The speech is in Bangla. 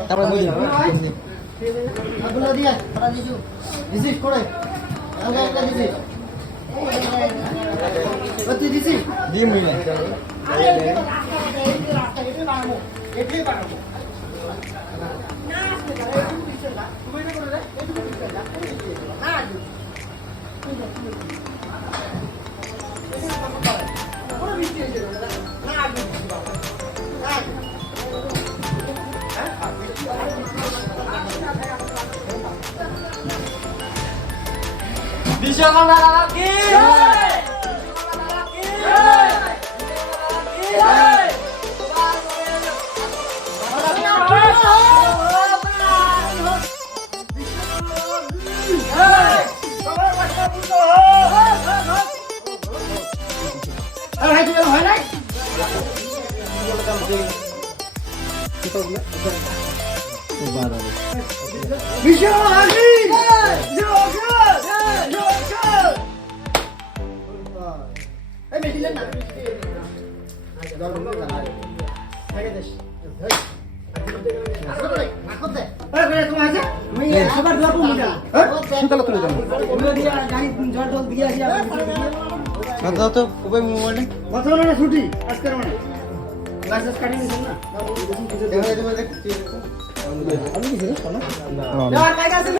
তারপর বলি আগুলো দিয়া তারা দিছু দিছিস করে আলগা আলগা দিছিস তুই দিছিস দিয়ে মিলে বিশ্বকর্মা বাবা কি তো খুবই মোবাইলে কথা বলো না ছুটি আজকের মানে লাইসেন্স কাটিয়ে নিছেন না আমি কি জিনিস